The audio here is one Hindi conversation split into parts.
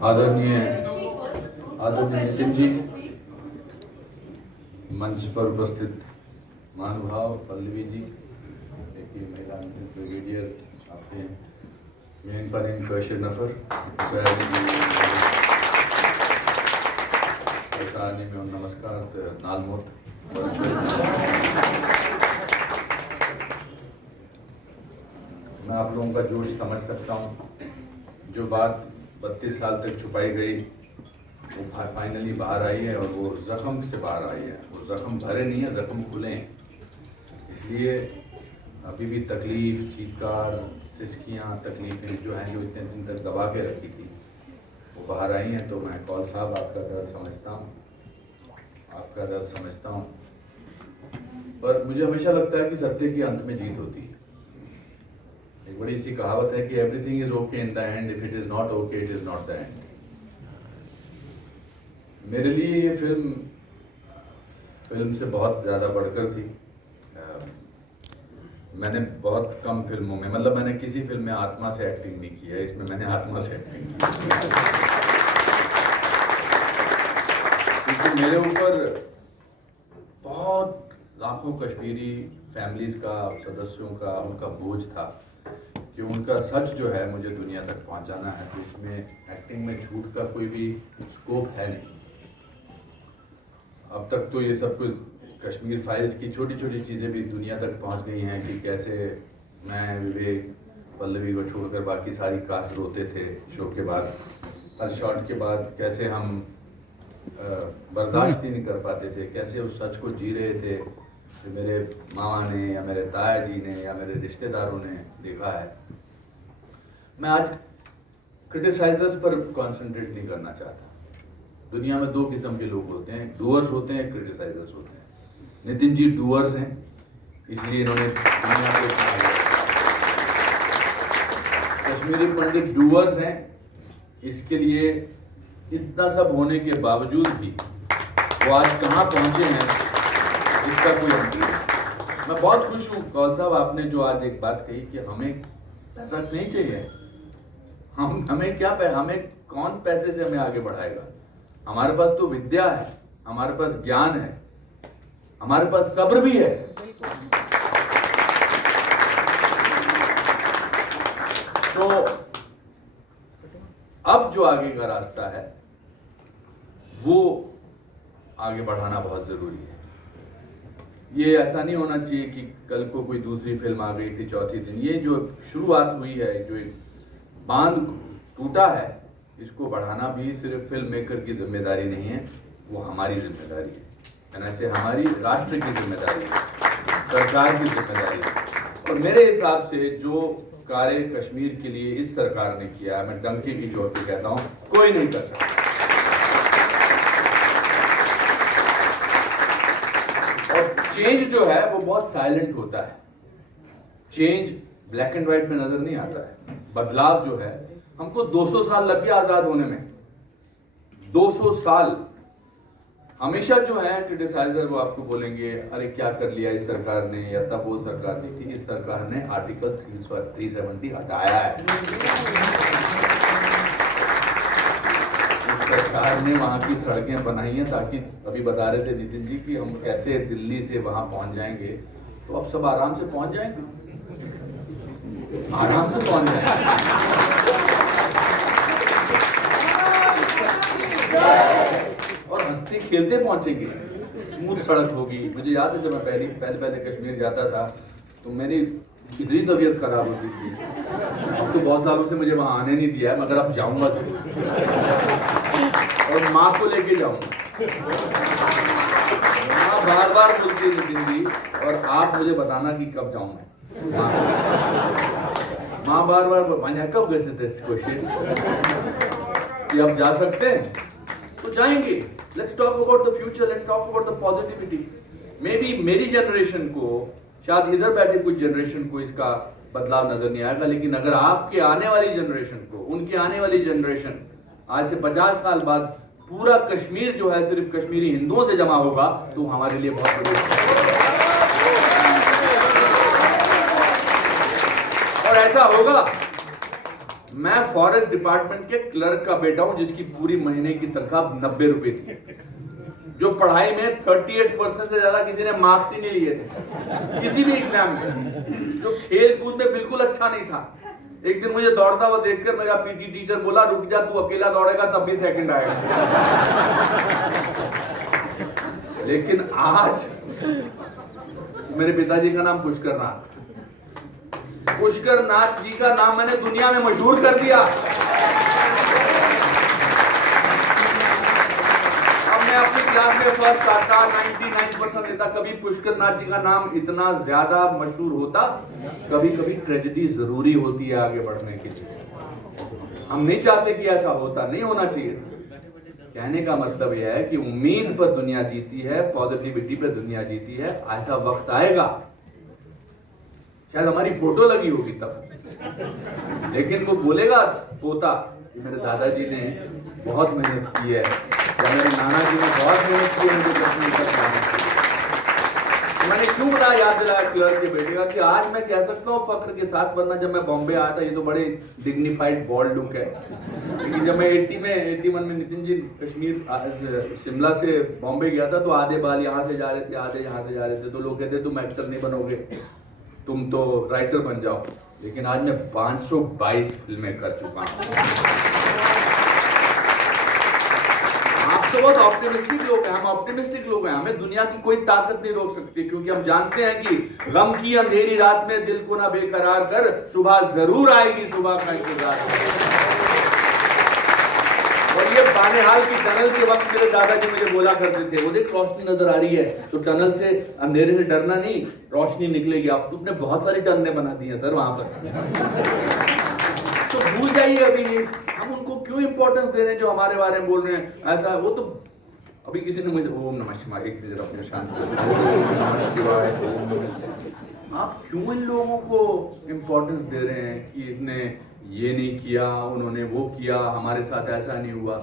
आदरणीय नितिन जी, मंच पर उपस्थित महानुभाव, पल्लवी जी, एक ही महिला ब्रिगेडियर आपके मेन पर इन कौशल नफर में नमस्कार नालमोत। मैं आप लोगों का जोश समझ सकता हूँ। जो बात 32 साल तक छुपाई गई वो फाइनली बाहर आई है, और वो जख्म से बाहर आई है। वो जख्म भरे नहीं है, जख्म खुले हैं। इसलिए अभी भी तकलीफ, चीत्कार, सिसकियाँ, तकलीफें जो हैं, जो इतने दिन तक दबा के रखी थी, वो बाहर आई हैं। तो मैं कौल साहब आपका दर्द समझता हूँ, आपका दर्द समझता हूँ। पर मुझे हमेशा लगता है कि सत्य के अंत में जीत होती है। एक बड़ी सी कहावत है कि everything is okay in the end, if it is not okay it is not the end. मेरे लिए ये फिल्म से बहुत ज़्यादा बढ़कर थी। मैंने बहुत कम फिल्मों में, मतलब मैंने किसी फिल्म में आत्मा से एक्टिंग नहीं की है। इसमें मैंने आत्मा से एक्टिंग की, क्योंकि मेरे ऊपर बहुत लाखों कश्मीरी फैमिलीज का, सदस्यों का, उनका बोझ था कि उनका सच जो है मुझे दुनिया तक पहुंचाना है। तो इसमें एक्टिंग में झूठ का कोई भी स्कोप है नहीं। अब तक तो ये सब कुछ कश्मीर फाइल्स की छोटी छोटी चीज़ें भी दुनिया तक पहुंच गई हैं कि कैसे मैं, विवेक, पल्लवी को छोड़कर बाकी सारी कास्ट रोते थे शो के बाद, हर शॉट के बाद, कैसे हम बर्दाश्त ही नहीं कर पाते थे, कैसे उस सच को जी रहे थे जो मेरे मामा ने या मेरे ताया जी ने या मेरे रिश्तेदारों ने देखा है। मैं आज क्रिटिसाइजर्स पर कंसंट्रेट नहीं करना चाहता। दुनिया में दो किस्म के लोग होते हैं, डूअर्स होते हैं, क्रिटिसाइजर्स होते हैं। नितिन जी डूअर्स हैं, इसलिए इन्होंने दुनिया को कश्मीरी पंडित डूअर्स हैं, इसके लिए इतना सब होने के बावजूद भी वो आज कहाँ पहुंचे हैं इसका कोई अंत नहीं। मैं बहुत खुश हूँ कौल साहब, आपने जो आज एक बात कही कि हमें पैसा नहीं चाहिए। हमें क्या हमें कौन पैसे से हमें आगे बढ़ाएगा? हमारे पास तो विद्या है, हमारे पास ज्ञान है, हमारे पास सब्र भी है। तो अब जो आगे का रास्ता है वो आगे बढ़ाना बहुत जरूरी है। ये ऐसा नहीं होना चाहिए कि कल को कोई दूसरी फिल्म आ गई थी चौथी दिन। ये जो शुरुआत हुई है, जो एक बांध टूटा है, इसको बढ़ाना भी सिर्फ फिल्म मेकर की जिम्मेदारी नहीं है, वो हमारी जिम्मेदारी है। ऐसे हमारी राष्ट्र की जिम्मेदारी है, सरकार की जिम्मेदारी है। और मेरे हिसाब से जो कार्य कश्मीर के लिए इस सरकार ने किया है, मैं डंके की चोट पे कहता हूँ, कोई नहीं कर सकता। और चेंज जो है वो बहुत साइलेंट होता है। चेंज ब्लैक एंड व्हाइट में नजर नहीं आता है। बदलाव जो है, हमको 200 साल लग गया आजाद होने में। 200 साल। हमेशा जो है क्रिटिसाइजर वो आपको बोलेंगे अरे क्या कर लिया इस सरकार ने, या तब वो सरकार नहीं थी। इस सरकार ने आर्टिकल 370 हटाया है। इस सरकार ने वहां की सड़कें बनाई हैं, ताकि अभी बता रहे थे नितिन जी कि हम कैसे दिल्ली से वहां पहुंच जाएंगे। तो अब सब आराम से पहुंच जाएंगे, आराम से पहुंच जाएंगे। और हंसते खेलते पहुंचेंगे, स्मूथ सड़क होगी। मुझे याद है जब मैं पहले कश्मीर जाता था तो मेरी इतनी तबीयत खराब होती थी। अब तो बहुत सालों से मुझे वहां आने नहीं दिया है, मगर अब जाऊंगा तो, और माँ को लेके जाऊंगा। माँ बार बार बोलती है नितिन जी, और आप मुझे बताना कि कब जाऊं मैं। माँ बार बार कब कैसे थे क्वेश्चन कि अब जा सकते हैं तो जाएंगे। Let's talk about the future, let's talk about the positivity. May be मेरी जनरेशन को, शायद इधर बैठे कुछ जनरेशन को इसका बदलाव नजर नहीं आएगा, लेकिन अगर आपके आने वाली जनरेशन को, उनकी आने वाली जनरेशन, आज से 50 साल बाद पूरा कश्मीर जो है सिर्फ कश्मीरी हिंदुओं से जमा होगा, तो हमारे लिए बहुत बड़ी। और ऐसा होगा मैं फॉरेस्ट डिपार्टमेंट के क्लर्क का बेटा हूं जिसकी पूरी महीने की तनख्वाह 90 रुपए थी, जो पढ़ाई में 38% से ज्यादा किसी ने मार्क्स ही नहीं लिए थे किसी भी एग्जाम में, जो खेल कूद में बिल्कुल अच्छा नहीं था। एक दिन मुझे दौड़ता हुआ देखकर मेरा पीटी टीचर बोला, रुक जा, तू अकेला दौड़ेगा तब भी सेकंड आएगा। लेकिन आज मेरे पिताजी का नाम पुष्कर नाथ, पुष्कर नाथ जी का नाम मैंने दुनिया में मशहूर कर दिया। अब मैं अपनी क्लास में फर्स्ट आता, 99% लेता। कभी पुष्कर नाथ जी का नाम इतना ज्यादा मशहूर होता, कभी कभी ट्रेजेडी जरूरी होती है आगे बढ़ने के लिए। हम नहीं चाहते कि ऐसा होता, नहीं होना चाहिए। कहने का मतलब यह है कि उम्मीद पर दुनिया जीती है, पॉजिटिविटी पर दुनिया जीती है। ऐसा वक्त आएगा, शायद हमारी फोटो लगी होगी तब, लेकिन वो बोलेगा पोता कि मेरे दादाजी ने बहुत मेहनत की है, या मेरे नाना जी ने बहुत मेहनत की है मुझे कश्मीर तक लाने के लिए। तो मैंने क्यों बड़ा याद दिलाया क्लर्क के बेटे का कि आज मैं कह सकता हूँ फख्र के साथ, वरना जब मैं बॉम्बे आया था, ये तो बड़े डिग्निफाइड बॉल्ड लुक है, लेकिन जब मैं 81 में नितिन जी कश्मीर शिमला से बॉम्बे गया था, तो आधे बाल यहाँ से जा रहे थे, आधे यहाँ से जा रहे थे। तो लोग कहते तुम एक्टर नहीं बनोगे, तुम तो राइटर बन जाओ। लेकिन आज मैं 522 फिल्में कर चुका हूं। आप तो बहुत ऑप्टिमिस्टिक लोग हैं, हम ऑप्टिमिस्टिक लोग हैं। हमें दुनिया की कोई ताकत नहीं रोक सकती, क्योंकि हम जानते हैं कि गम की अंधेरी रात में दिल को ना बेकरार कर, सुबह जरूर आएगी, सुबह का इंतजार। और ये बानेहाल की टनल के वक्त मेरे दादाजी मुझे बोला करते थे, वो देख रोशनी नजर आ रही है, तो टनल से अंधेरे से डरना नहीं, रोशनी निकलेगी। आप तुमने बहुत सारी टनलें बना दी हैं सर वहां पर। तो भूल जाइए अभी ये, हम उनको क्यों इंपॉर्टेंस दे रहे हैं जो हमारे बारे में बोल रहे हैं ऐसा। वो तो अभी किसी ने मुझे ओम नमः शिवाय, एक मिनट अपने शांत, ओम नमः शिवाय, ओम नमः। आप क्यों इन लोगों को इंपॉर्टेंस दे रहे हैं कि इसने ये नहीं किया, उन्होंने वो किया, हमारे साथ ऐसा नहीं हुआ।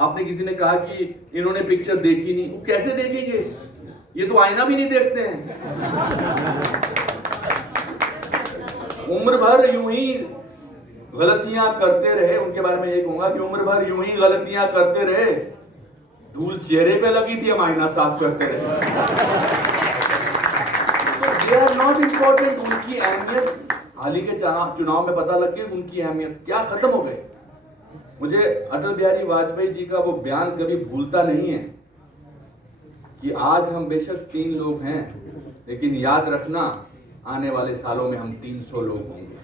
आपने किसी ने कहा कि इन्होंने पिक्चर देखी नहीं, वो कैसे देखेंगे, ये तो आईना भी नहीं देखते हैं। उम्र भर यूं ही गलतियां करते रहे, उनके बारे में ये कहूंगा कि उम्र भर यूं ही गलतियां करते रहे, धूल चेहरे पे लगी थी, हम आईना साफ करते रहे। तो दे आर नॉट इंपॉर्टेंट। उनकी अहमियत हाल ही के चुनाव में पता लग गई, उनकी अहमियत क्या खत्म हो गए। मुझे अटल बिहारी वाजपेयी जी का वो बयान कभी भूलता नहीं है कि आज हम बेशक 3 लोग हैं, लेकिन याद रखना आने वाले सालों में हम 300 लोग होंगे।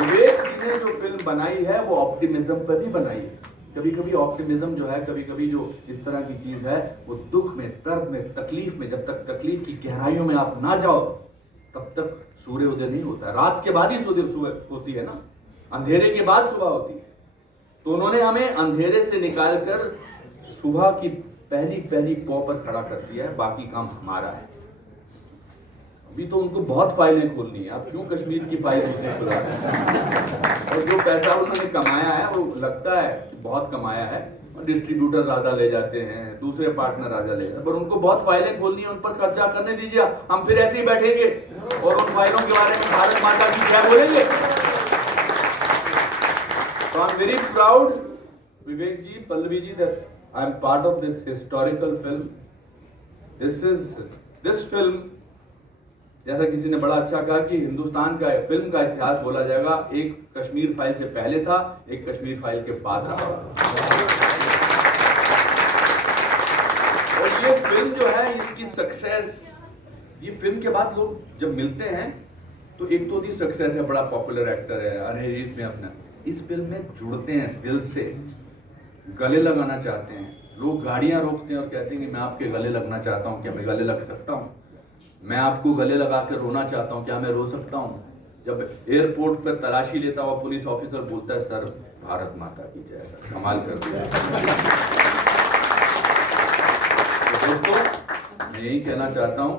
विवेक जी ने जो फिल्म बनाई है वो ऑप्टिमिज्म पर भी बनाई है। कभी कभी ऑप्टिमिज्म जो है, कभी कभी जो इस तरह की चीज है, वो दुख में, दर्द में, तकलीफ में, जब तक तकलीफ की गहराइयों में आप ना जाओ तब तक सूर्योदय नहीं होता। रात के बाद ही सुबह होती है ना, अंधेरे के बाद सुबह होती है। तो उन्होंने हमें अंधेरे से निकालकर सुबह की पहली पहली पौ पर खड़ा कर दिया है, बाकी काम हमारा है। अभी तो उनको बहुत फाइलें खोलनी है, आप क्यों कश्मीर की फाइल नहीं खुला है। और जो पैसा उन्होंने कमाया है वो लगता है कि बहुत कमाया है, और डिस्ट्रीब्यूटर ज्यादा ले जाते हैं, दूसरे पार्टनर ज्यादा ले जाते हैं, पर उनको बहुत फाइलें खोलनी है, उन पर खर्चा करने दीजिए। हम फिर ऐसे ही बैठेंगे और उन फाइलों के बारे में भारत माता की क्या बोलेंगे। So I'm very proud, Vivek ji, Pallavi ji, that I'm part of this historical film. This film, जैसा किसी ने बड़ा अच्छा कहा कि हिंदुस्तान का फिल्म का इतिहास बोला जाएगा, एक कश्मीर फाइल से पहले था, एक कश्मीर फाइल के बाद रहा। और ये फिल्म जो है, इसकी सक्सेस, ये फिल्म के बाद लोग जब मिलते हैं तो एक तो दी सक्सेस है, बड़ा पॉपुलर एक्टर है, अनहेरित में अपना, इस फिल्म में जुड़ते हैं दिल से, गले लगाना चाहते हैं। लोग गाड़ियां रोकते हैं और कहते हैं कि मैं आपके गले लगना चाहता हूं, क्या मैं गले लग सकता हूं? मैं आपको गले लगा कर रोना चाहता हूं, क्या मैं रो सकता हूं? जब एयरपोर्ट पर तलाशी लेता हुआ पुलिस ऑफिसर बोलता है सर भारत माता की जय, सर कमाल कर दिया। तो दोस्तों मैं यही कहना चाहता हूं,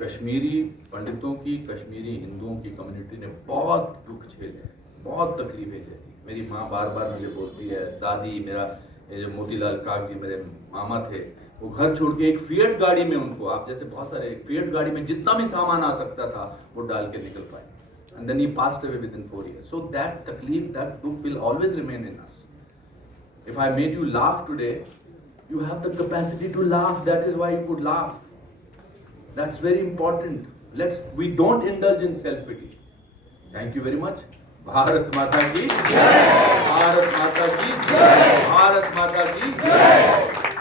कश्मीरी पंडितों की, कश्मीरी हिंदुओं की कम्युनिटी ने बहुत दुख झेले, बहुत तकलीफें झेली। मेरी माँ बार बार मुझे बोलती है, दादी, मेरा ये जो मोतीलाल काक जी मेरे मामा थे, वो घर छोड़ के एक फिएट गाड़ी में, उनको आप जैसे बहुत सारे, एक फिएट गाड़ी में जितना भी सामान आ सकता था वो डाल के निकल पाए. And then he passed away within 4 years. So that taklif, that dukh will always remain in us. If I made you laugh today, you have the capacity to laugh. That is why you could laugh. That's very important. We don't indulge in self-pity. Thank you very much. Bharat Mata ki Jai. Bharat Mata ki Jai. Bharat Mata ki Jai.